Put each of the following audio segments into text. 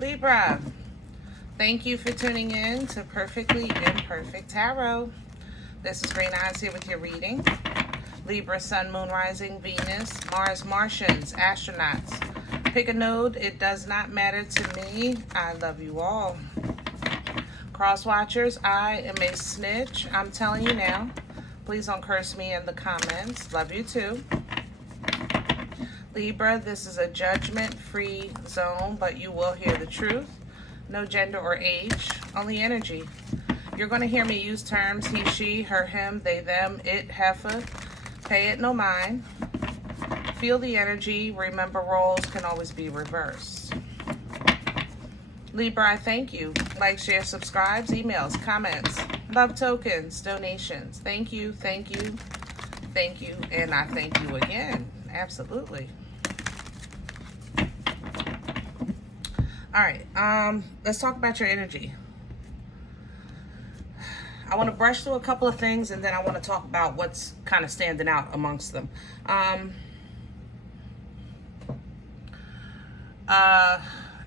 Libra, thank you for tuning in to Perfectly Imperfect Tarot. This is Green Eyes here with your reading. Libra, Sun, Moon, Rising, Venus, Mars, Martians, astronauts. Pick a node. It does not matter to me. I love you all. Cross watchers, I am a snitch. I'm telling you now. Please don't curse me in the comments. Love you too. Libra, this is a judgment-free zone, but you will hear the truth. No gender or age, only energy. You're going to hear me use terms he, she, her, him, they, them, it, heifer. Pay it no mind. Feel the energy. Remember, roles can always be reversed. Libra, I thank you. Like, share, subscribes, emails, comments, love tokens, donations. Thank you, thank you, thank you, and I thank you again. Absolutely. All right, let's talk about your energy. I want to brush through a couple of things, and then I want to talk about what's kind of standing out amongst them.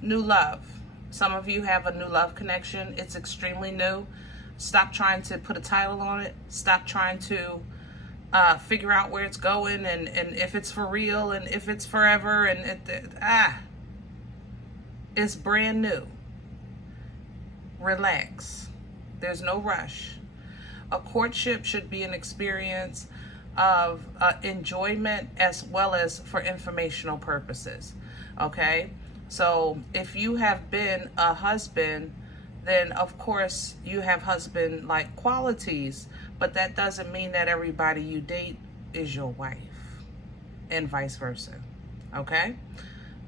New love. Some of you have a new love connection. It's extremely new. Stop trying to put a title on it. Stop trying to figure out where it's going and if it's for real and if it's forever. It's brand new. Relax. There's no rush. A courtship should be an experience of enjoyment as well as for informational purposes. Okay? So if you have been a husband, then of course you have husband-like qualities, but that doesn't mean that everybody you date is your wife, and vice versa. Okay?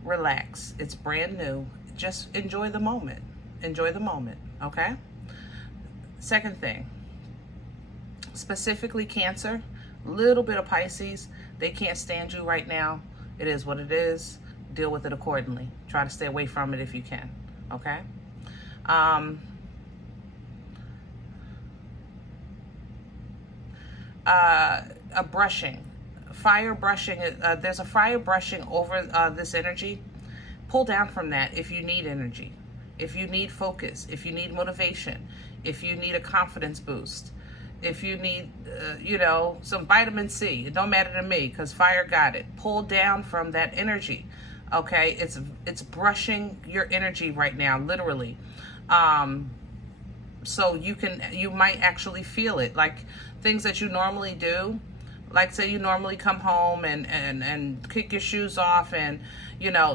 Relax. It's brand new. Just enjoy the moment. Enjoy the moment. Okay? Second thing, specifically Cancer, a little bit of Pisces. They can't stand you right now. It is what it is. Deal with it accordingly. Try to stay away from it if you can. Okay? A brushing. Fire brushing. There's a fire brushing over this energy. Pull down from that if you need energy. If you need focus. If you need motivation. If you need a confidence boost. If you need, some vitamin C. It don't matter to me because fire got it. Pull down from that energy. Okay, it's brushing your energy right now, literally. So you might actually feel it, like things that you normally do. Like say you normally come home and kick your shoes off and,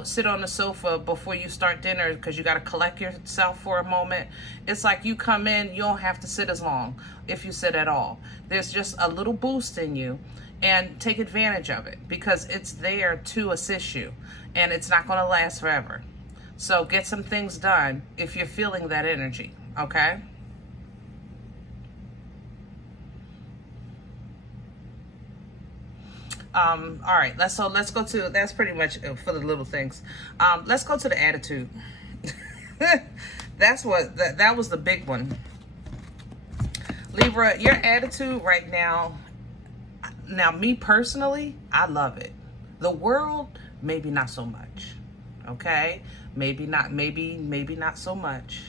sit on the sofa before you start dinner because you got to collect yourself for a moment. It's like you come in, you don't have to sit as long if you sit at all. There's just a little boost in you, and take advantage of it because it's there to assist you and it's not going to last forever. So get some things done if you're feeling that energy, okay? All right, let's go to, that's pretty much for the little things. Let's go to the attitude. That was the big one. Libra, your attitude right now, me personally, I love it. The world, maybe not so much. Okay? Maybe not so much.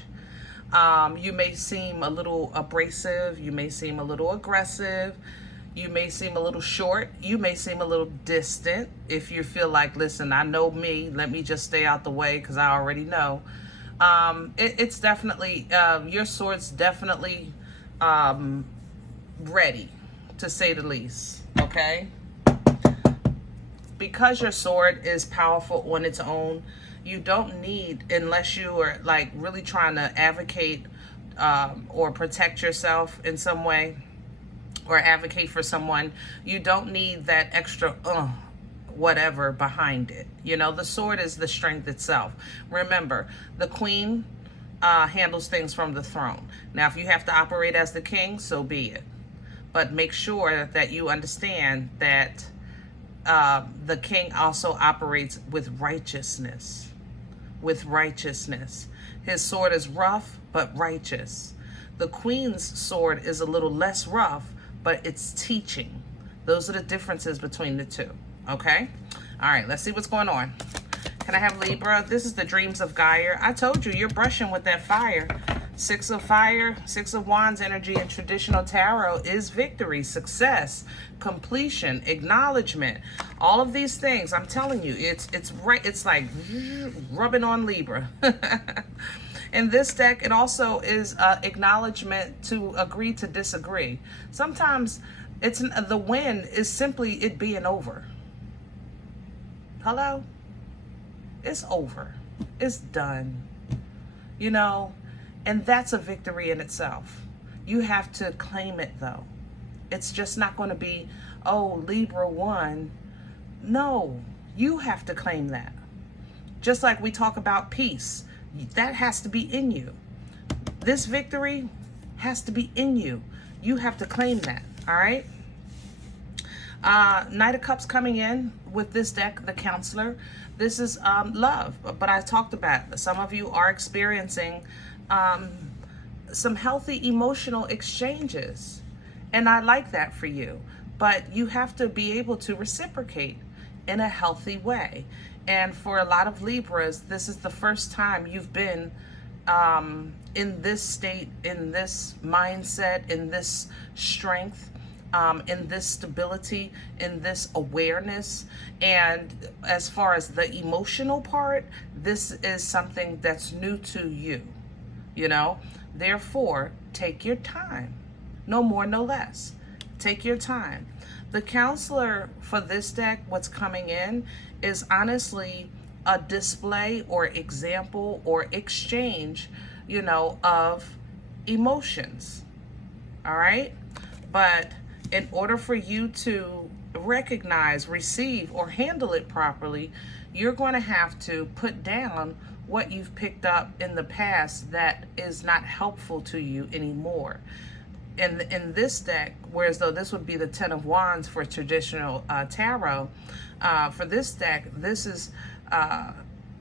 You may seem a little abrasive, you may seem a little aggressive, you may seem a little short, you may seem a little distant. If you feel like, listen, I know me, let me just stay out the way because I already know. It's definitely, your sword's definitely ready, to say the least, okay? Because your sword is powerful on its own, you don't need, unless you are like really trying to advocate or protect yourself in some way, or advocate for someone, you don't need that extra whatever behind it. The sword is the strength itself. Remember, the queen handles things from the throne. Now, if you have to operate as the king, so be it. But make sure that you understand that the king also operates with righteousness. With righteousness. His sword is rough, but righteous. The queen's sword is a little less rough, but it's teaching. Those are the differences between the two, okay? All right, let's see what's going on. Can I have Libra? This is the dreams of Gaia. I told you, you're brushing with that fire. Six of fire, Six of Wands energy in traditional tarot is victory, success, completion, acknowledgement. All of these things, I'm telling you, it's right. It's like rubbing on Libra. In this deck, it also is acknowledgement to agree to disagree. Sometimes it's the win is simply it being over. Hello? It's over. It's done. You know, and that's a victory in itself. You have to claim it though. It's just not going to be, oh, Libra won. No, you have to claim that. Just like we talk about peace, that has to be in you. This victory has to be in you. You have to claim that, all right? Knight of Cups coming in with this deck, the Counselor. This is love, but I talked about it. Some of you are experiencing some healthy emotional exchanges, and I like that for you, but you have to be able to reciprocate in a healthy way. And for a lot of Libras, this is the first time you've been in this state, in this mindset, in this strength, in this stability, in this awareness. And as far as the emotional part, this is something that's new to you, you know? Therefore, take your time. No more, no less. Take your time. The Counselor for this deck, what's coming in, is honestly a display or example or exchange, you know, of emotions. All right? But in order for you to recognize, receive, or handle it properly, you're going to have to put down what you've picked up in the past that is not helpful to you anymore. In this deck, whereas though this would be the Ten of Wands for traditional tarot, for this deck, this is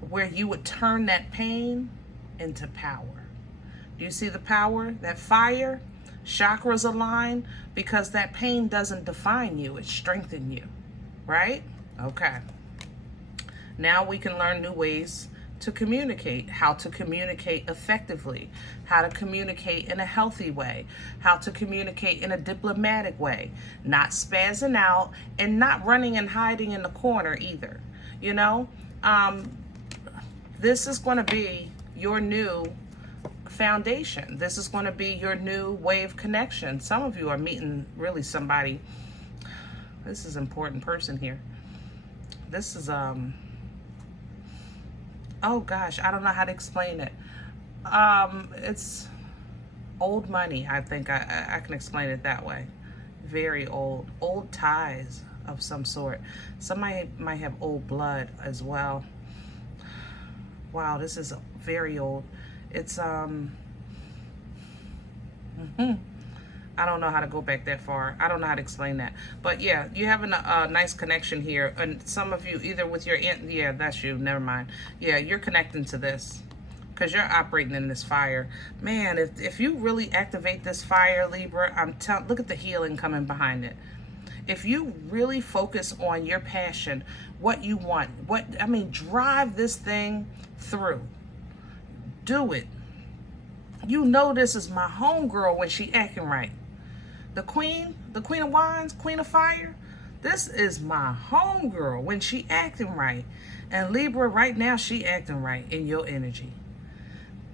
where you would turn that pain into power. Do you see the power? That fire, chakras align, because that pain doesn't define you, it strengthens you, right? Okay. Now we can learn new ways to communicate, how to communicate effectively, how to communicate in a healthy way, how to communicate in a diplomatic way, not spazzing out and not running and hiding in the corner either. You know, this is going to be your new foundation. This is going to be your new way of connection. Some of you are meeting really somebody. This is an important person here. This is oh gosh, I don't know how to explain it. It's old money. I think I can explain it that way. Very old ties of some sort. Somebody might have old blood as well. Wow, this is very old. It's I don't know how to go back that far. I don't know how to explain that. But yeah, you having a nice connection here. And some of you, either with your aunt, yeah, that's you, never mind. Yeah, you're connecting to this because you're operating in this fire. Man, if you really activate this fire, Libra, look at the healing coming behind it. If you really focus on your passion, what you want, drive this thing through. Do it. You know this is my homegirl when she acting right. The Queen of Wands, Queen of Fire, this is my homegirl when she acting right. And Libra, right now, she acting right in your energy.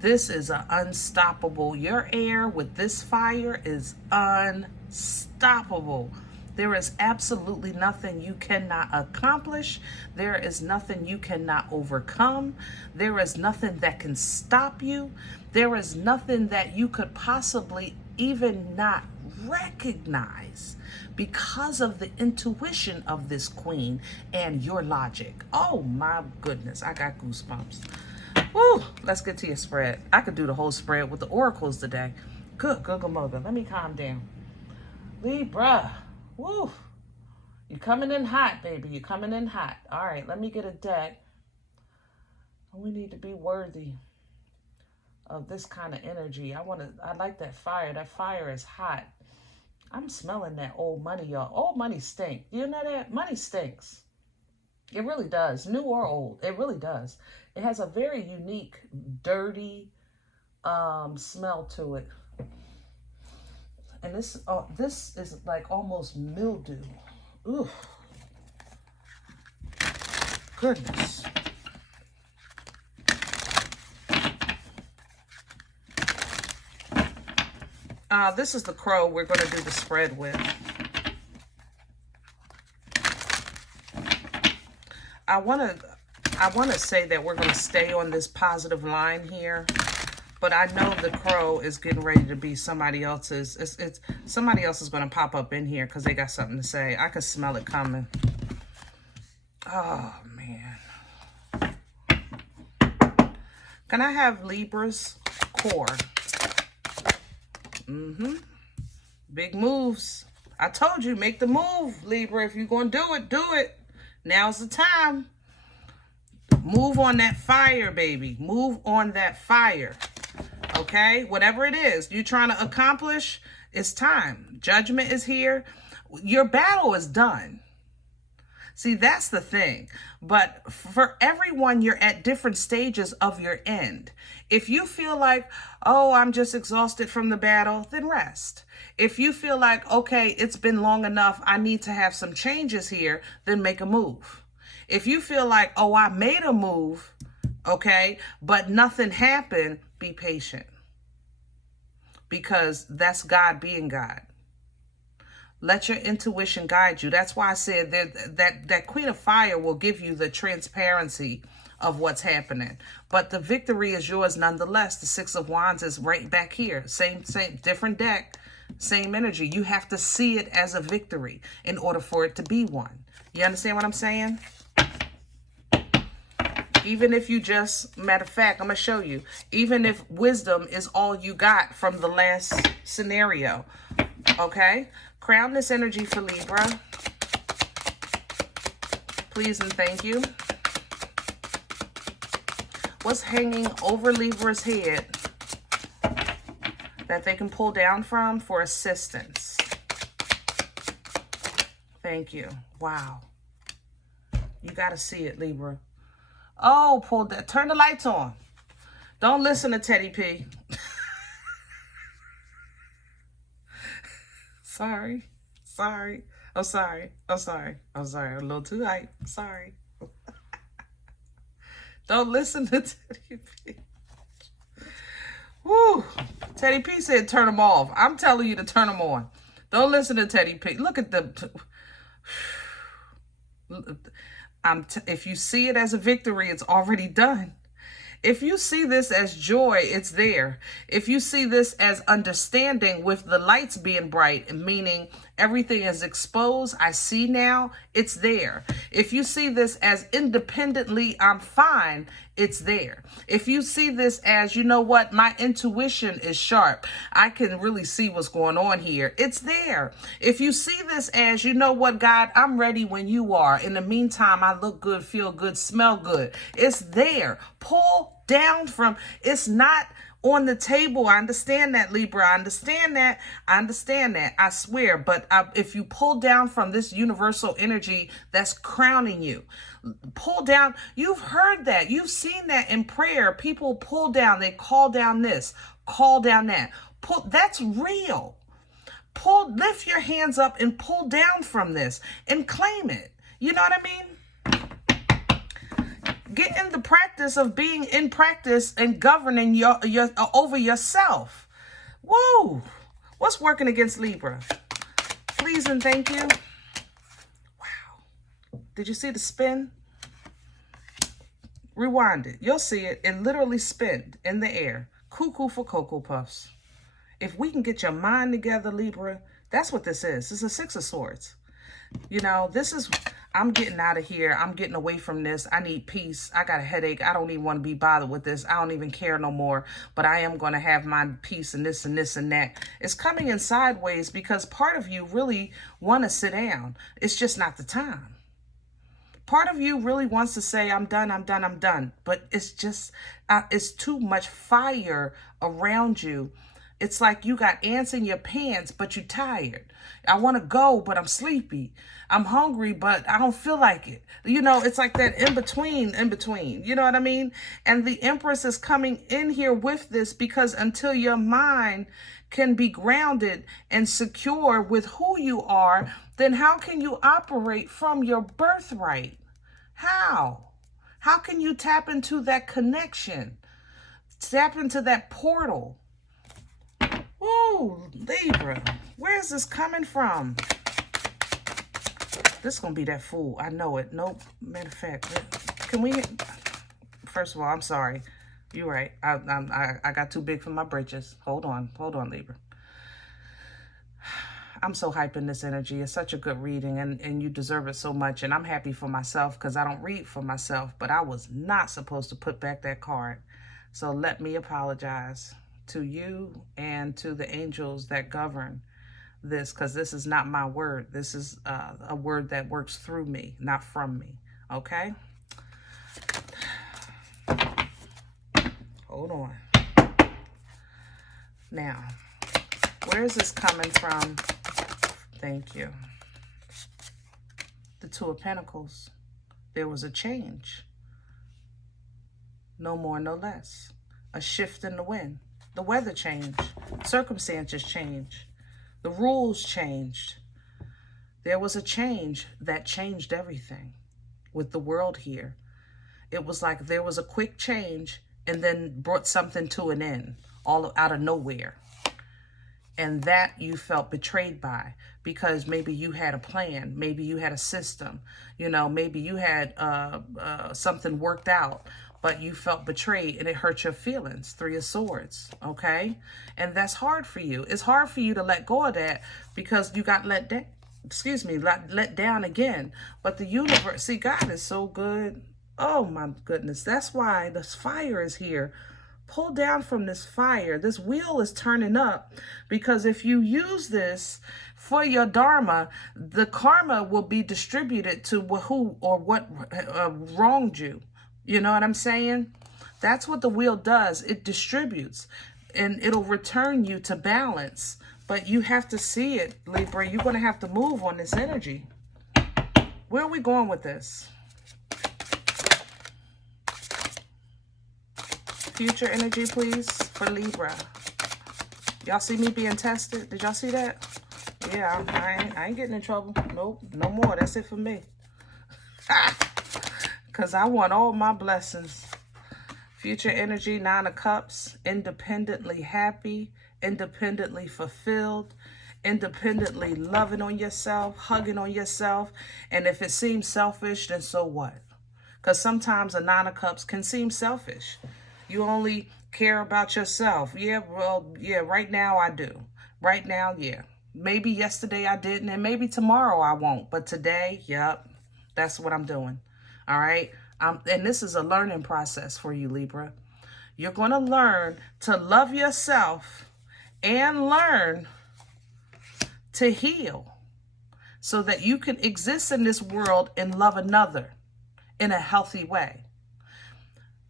This is an unstoppable. Your air with this fire is unstoppable. There is absolutely nothing you cannot accomplish. There is nothing you cannot overcome. There is nothing that can stop you. There is nothing that you could possibly even not recognize because of the intuition of this queen and your logic. Oh my goodness, I got goosebumps. Woo, let's get to your spread. I could do the whole spread with the oracles today. Good, moga. Let me calm down. Libra, woo, you're coming in hot, baby. You're coming in hot. All right, let me get a deck. We need to be worthy of this kind of energy. I like that fire. That fire is hot. I'm smelling that old money, y'all. Old money stink. You know that? Money stinks. It really does. New or old. It really does. It has a very unique, dirty smell to it. And this is like almost mildew. Ooh. Goodness. This is the crow we're going to do the spread with. I want to say that we're going to stay on this positive line here, but I know the crow is getting ready to be somebody else's. It's somebody else is going to pop up in here because they got something to say. I can smell it coming. Oh man. Can I have Libra's core? Big moves. I told you, make the move, Libra. If you're going to do it, do it. Now's the time. Move on that fire, baby. Move on that fire. Okay? Whatever it is you're trying to accomplish, it's time. Judgment is here. Your battle is done. See, that's the thing. But for everyone, you're at different stages of your end. If you feel like, oh, I'm just exhausted from the battle, then rest. If you feel like, okay, it's been long enough, I need to have some changes here, then make a move. If you feel like, oh, I made a move, okay, but nothing happened, be patient. Because that's God being God. Let your intuition guide you. That's why I said that Queen of Fire will give you the transparency of what's happening. But the victory is yours nonetheless. The Six of Wands is right back here. Same, different deck, same energy. You have to see it as a victory in order for it to be one. You understand what I'm saying? Even if you just, matter of fact, I'm going to show you. Even if wisdom is all you got from the last scenario, okay? Crown this energy for Libra. Please and thank you. What's hanging over Libra's head that they can pull down from for assistance? Thank you. Wow. You got to see it, Libra. Oh, pull that. Turn the lights on. Don't listen to Teddy P. Sorry. I'm sorry. A little too hype. Sorry. Don't listen to Teddy P. Woo. Teddy P said turn them off. I'm telling you to turn them on. Don't listen to Teddy P. Look at the... if you see it as a victory, it's already done. If you see this as joy, it's there. If you see this as understanding with the lights being bright, meaning everything is exposed, I see now, it's there. If you see this as independently, I'm fine, it's there. If you see this as, you know what, my intuition is sharp, I can really see what's going on here, it's there. If you see this as, you know what, God, I'm ready when you are. In the meantime, I look good, feel good, smell good. It's there. Pull down from, it's not on the table. I understand that, Libra. I understand that. I swear. But if you pull down from this universal energy that's crowning you, pull down. You've heard that. You've seen that in prayer. People pull down. They call down this, call down that. That's real. Lift your hands up and pull down from this and claim it. You know what I mean? Get in the practice of being in practice and governing your over yourself. Whoa. What's working against Libra? Please and thank you. Wow. Did you see the spin? Rewind it. You'll see it. It literally spin in the air. Cuckoo for Cocoa Puffs. If we can get your mind together, Libra, that's what this is. It's a Six of Swords. You know, this is... I'm getting out of here. I'm getting away from this. I need peace. I got a headache. I don't even want to be bothered with this. I don't even care no more. But I am going to have my peace and this and this and that. It's coming in sideways because part of you really want to sit down. It's just not the time. Part of you really wants to say, I'm done. But it's just, it's too much fire around you. It's like you got ants in your pants, but you're tired. I want to go, but I'm sleepy. I'm hungry, but I don't feel like it. You know, it's like that in between. You know what I mean? And the Empress is coming in here with this because until your mind can be grounded and secure with who you are, then how can you operate from your birthright? How? How can you tap into that connection? Tap into that portal? Whoa, Libra, where is this coming from? This is going to be that fool. I know it. Nope. Matter of fact, can we... First of all, I'm sorry. You're right. I got too big for my britches. Hold on, Libra. I'm so hyping this energy. It's such a good reading, and you deserve it so much. And I'm happy for myself because I don't read for myself, but I was not supposed to put back that card. So let me apologize to you and to the angels that govern this, because this is not my word. This is a word that works through me, not from me. Okay? Hold on. Now, where is this coming from? Thank you. The Two of Pentacles. There was a change. No more, no less. A shift in the wind. The weather changed. Circumstances changed. The rules changed. There was a change that changed everything with the world here. It was like there was a quick change and then brought something to an end, all out of nowhere. And that you felt betrayed by, because maybe you had a plan, maybe you had a system, you know, maybe you had something worked out, but you felt betrayed and it hurt your feelings. Three of Swords, okay? And that's hard for you. It's hard for you to let go of that because you got let down, let down again. But the universe, see, God is so good. Oh my goodness. That's why this fire is here. Pull down from this fire. This wheel is turning up, because if you use this for your dharma, the karma will be distributed to who or what wronged you. You know what I'm saying? That's what the wheel does. It distributes and it'll return you to balance. But you have to see it, Libra. You're going to have to move on this energy. Where are we going with this? Future energy, please, for Libra. Y'all see me being tested? Did y'all see that? Yeah, I ain't getting in trouble. Nope, no more. That's it for me. Because I want all my blessings. Future energy, Nine of Cups. Independently happy, independently fulfilled, independently loving on yourself, hugging on yourself. And if it seems selfish, then so what? Because sometimes a Nine of Cups can seem selfish. You only care about yourself. Yeah, well, yeah, right now I do. Right now, yeah. Maybe yesterday I didn't, and maybe tomorrow I won't. But today, yep, that's what I'm doing. All right? And this is a learning process for you, Libra. You're going to learn to love yourself and learn to heal so that you can exist in this world and love another in a healthy way.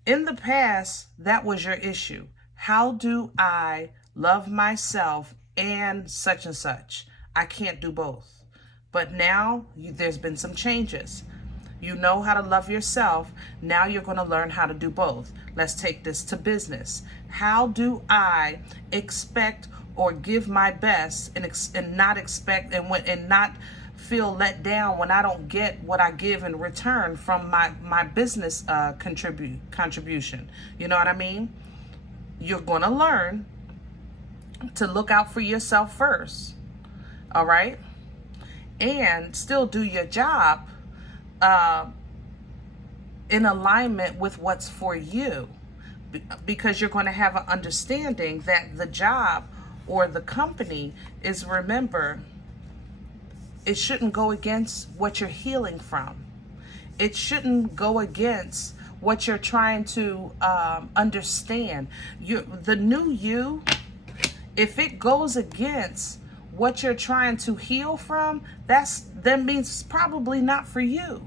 In the past, that was your issue. How do I love myself and such? I can't do both. But now there's been some changes. You know how to love yourself. Now you're going to learn how to do both. Let's take this to business. How do I expect or give my best and not expect and not feel let down when I don't get what I give in return from my business contribution? You know what I mean? You're going to learn to look out for yourself first. All right? And still do your job in alignment with what's for you, because you're going to have an understanding that the job or the company is, remember, it shouldn't go against what you're healing from. It shouldn't go against what you're trying to understand. The new you, if it goes against what you're trying to heal from, that means it's probably not for you.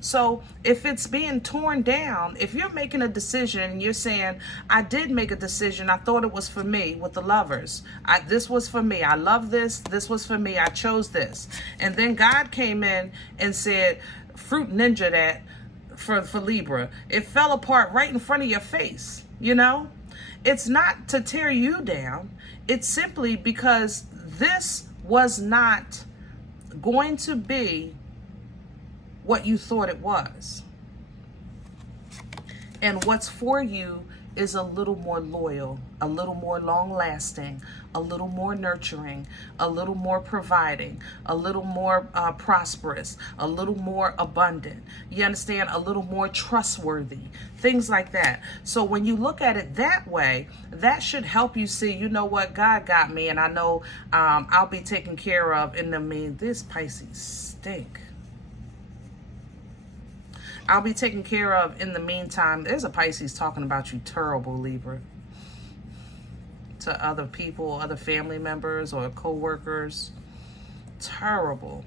So if it's being torn down, if you're making a decision, you're saying, I did make a decision. I thought it was for me with the lovers. This was for me. I love this. This was for me. I chose this. And then God came in and said, fruit ninja that for Libra. It fell apart right in front of your face, you know? It's not to tear you down. It's simply because this was not going to be what you thought it was. And what's for you is a little more loyal, a little more long-lasting, a little more nurturing, a little more providing, a little more prosperous, a little more abundant. You understand? A little more trustworthy, things like that. So when you look at it that way, that should help you see, you know what, God got me, and I know I'll be taken care of. And I mean, this Pisces stink. I'll be taken care of in the meantime. There's a Pisces talking about you terrible, Libra. To other people, other family members or co-workers. Terrible.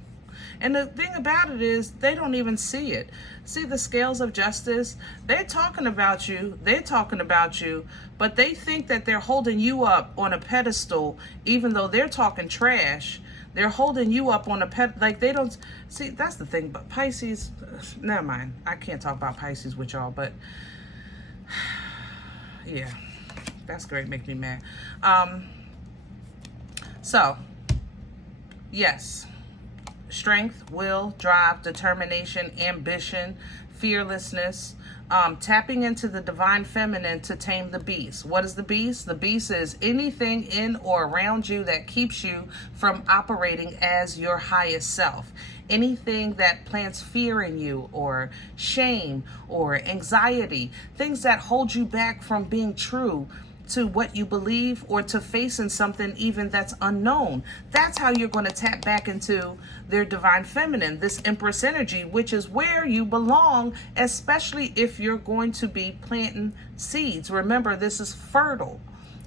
And the thing about it is, they don't even see it. See the scales of justice? They're talking about you. They're talking about you. But they think that they're holding you up on a pedestal, even though they're talking trash. They're holding you up on a like they don't see. That's the thing. But Pisces, never mind. I can't talk about Pisces with y'all. But yeah, that's great. Make me mad. So yes, strength, will, drive, determination, ambition, fearlessness. Tapping into the divine feminine to tame the beast. What is the beast? The beast is anything in or around you that keeps you from operating as your highest self. Anything that plants fear in you, or shame, or anxiety, things that hold you back from being true to what you believe, or to facing something even that's unknown. That's how you're going to tap back into their divine feminine, this Empress energy, which is where you belong, especially if you're going to be planting seeds. Remember, this is fertile.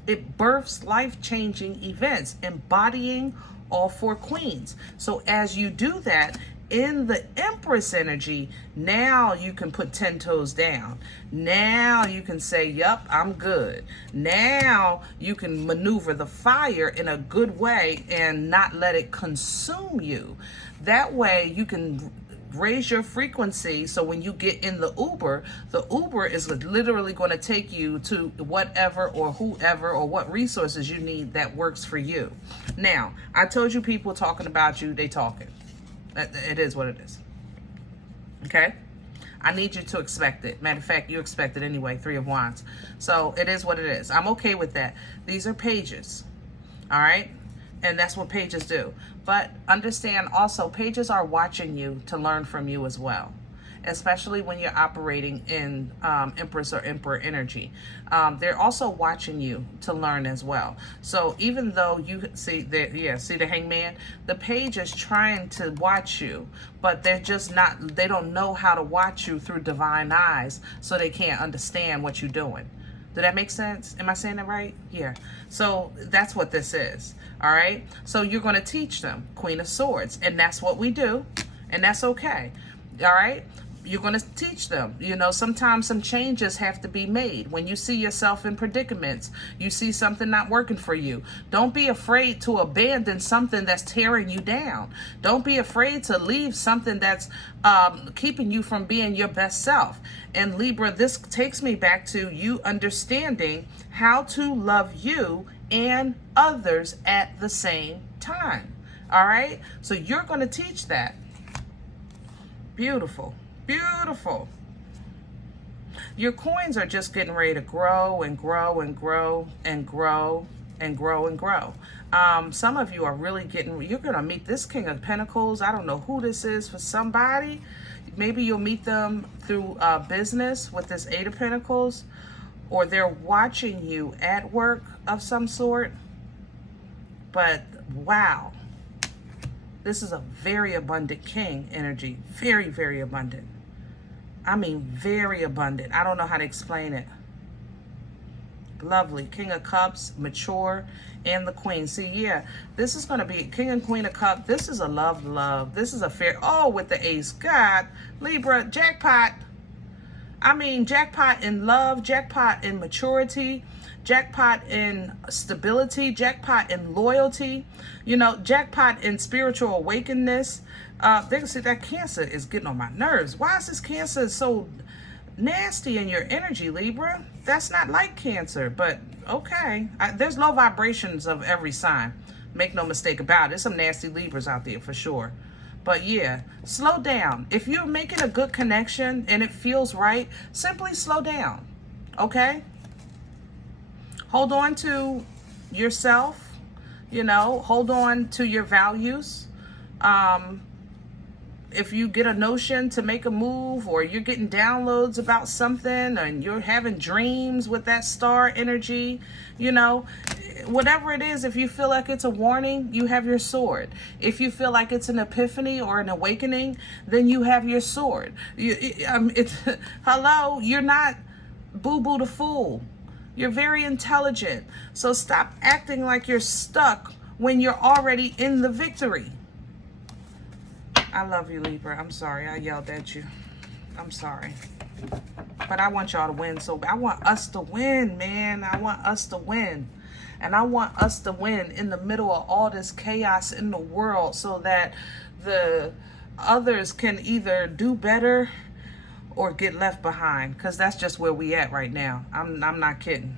It births life-changing events, embodying all four queens. So as you do that, in the Empress energy, now you can put 10 toes down. Now you can say, yup, I'm good. Now you can maneuver the fire in a good way and not let it consume you. That way you can raise your frequency, so when you get in the Uber is literally going to take you to whatever or whoever or what resources you need that works for you. Now, I told you people talking about you, they talking. It is what it is. Okay? I need you to expect it. Matter of fact, you expect it anyway, 3 of Wands. So it is what it is. I'm okay with that. These are pages. All right? And that's what pages do. But understand also, pages are watching you to learn from you as well. Especially when you're operating in Empress or Emperor energy. They're also watching you to learn as well. So even though you see the Hangman, the page is trying to watch you, but they're just not, they don't know how to watch you through divine eyes, so they can't understand what you're doing. Did that make sense? Am I saying that right? Yeah. So that's what this is. All right. So you're going to teach them Queen of Swords, and that's what we do, and that's okay. All right. You're going to teach them, you know, sometimes some changes have to be made. When you see yourself in predicaments, you see something not working for you. Don't be afraid to abandon something that's tearing you down. Don't be afraid to leave something that's keeping you from being your best self. And Libra, this takes me back to you understanding how to love you and others at the same time. All right. So you're going to teach that. Beautiful. Beautiful. Your coins are just getting ready to grow and grow and grow and grow and grow and grow. Some of you are really you're going to meet this King of Pentacles. I don't know who this is for somebody. Maybe you'll meet them through business with this 8 of Pentacles, or they're watching you at work of some sort. But wow, this is a very abundant King energy. Very, very abundant. I mean, very abundant. I don't know how to explain it. Lovely. King of Cups, mature, and the Queen. See, yeah, this is going to be King and Queen of Cups. This is a love. This is a fair. Oh, with the Ace. God, Libra, jackpot. I mean, jackpot in love, jackpot in maturity, jackpot in stability, jackpot in loyalty, you know, jackpot in spiritual awakeness. They can see that Cancer is getting on my nerves. Why is this Cancer so nasty in your energy, Libra? That's not like Cancer, but okay. There's low vibrations of every sign. Make no mistake about it. There's some nasty Libras out there for sure. But yeah, slow down. If you're making a good connection and it feels right, simply slow down, okay? Hold on to yourself, you know, hold on to your values. If you get a notion to make a move, or you're getting downloads about something, and you're having dreams with that star energy, you know, whatever it is, if you feel like it's a warning, you have your sword. If you feel like it's an epiphany or an awakening, then you have your sword. Hello, you're not boo-boo the fool. You're very intelligent. So stop acting like you're stuck when you're already in the victory. I love you, Libra. I'm sorry I yelled at you. I'm sorry. But I want y'all to win. So I want us to win, man. I want us to win. And I want us to win in the middle of all this chaos in the world, so that the others can either do better or get left behind. Because that's just where we at right now. I'm not kidding.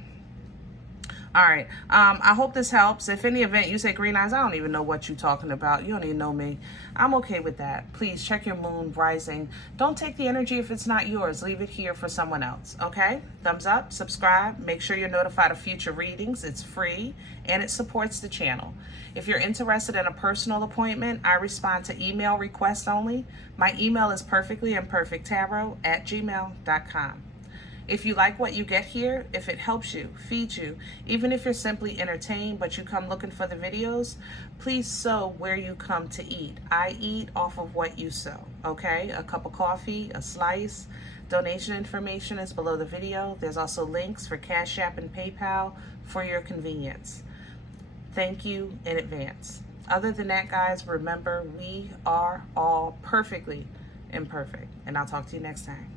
All right. I hope this helps. If any event you say green eyes, I don't even know what you're talking about. You don't even know me. I'm okay with that. Please check your moon, rising. Don't take the energy if it's not yours. Leave it here for someone else. Okay? Thumbs up, subscribe. Make sure you're notified of future readings. It's free and it supports the channel. If you're interested in a personal appointment, I respond to email requests only. My email is perfectlyimperfecttarot@gmail.com. If you like what you get here, if it helps you, feeds you, even if you're simply entertained but you come looking for the videos, please sow where you come to eat. I eat off of what you sow, okay? A cup of coffee, a slice. Donation information is below the video. There's also links for CashApp and PayPal for your convenience. Thank you in advance. Other than that, guys, remember, we are all perfectly imperfect. And I'll talk to you next time.